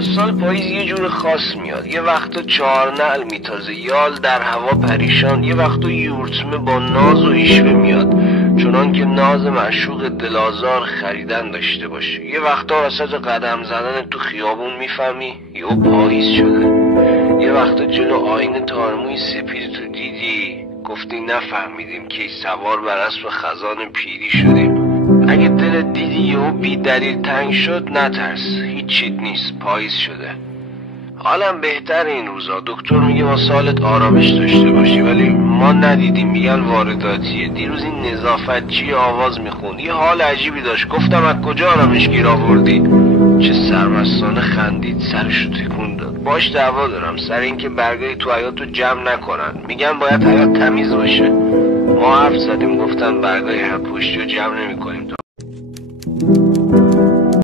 هر سال پاییز یه جور خاص میاد. یه وقتا 4 نعل میتازه، یال در هوا پریشان. یه وقتا یورتمه با ناز و عشوه میاد، چنان که ناز معشوق دلازار خریدن داشته باشه. یه وقتا وسط قدم زدن تو خیابون میفهمی یهو پاییز شده. یه وقتا جلو آینه تارموی سپید تو دیدی، گفتی نفهمیدیم که سوار بر اسب خزان پیری شدیم. اگه دلت دیدی یهو بی دلیل تنگ شد، نترس، هیچ چیت نیست، پاییز شده. حالم بهتر این روزا. دکتر میگه با سالت آرامش داشته باشی، ولی ما ندیدیم، میگن وارداتیه. دیروز این نظافتچی آواز میخون، یه حال عجیبی داشت. گفتم از کجا آرامش گیر آوردی؟ چه سرمستانه خندید، سرشو تکون داد. باش دعوا دارم سر اینکه برگای تو حیاطو جمع نکنن. میگن باید حیاط تمیز باشه. ما حرف زدیم، گفتن برگای هر پشتی رو جمع نمیکنیم.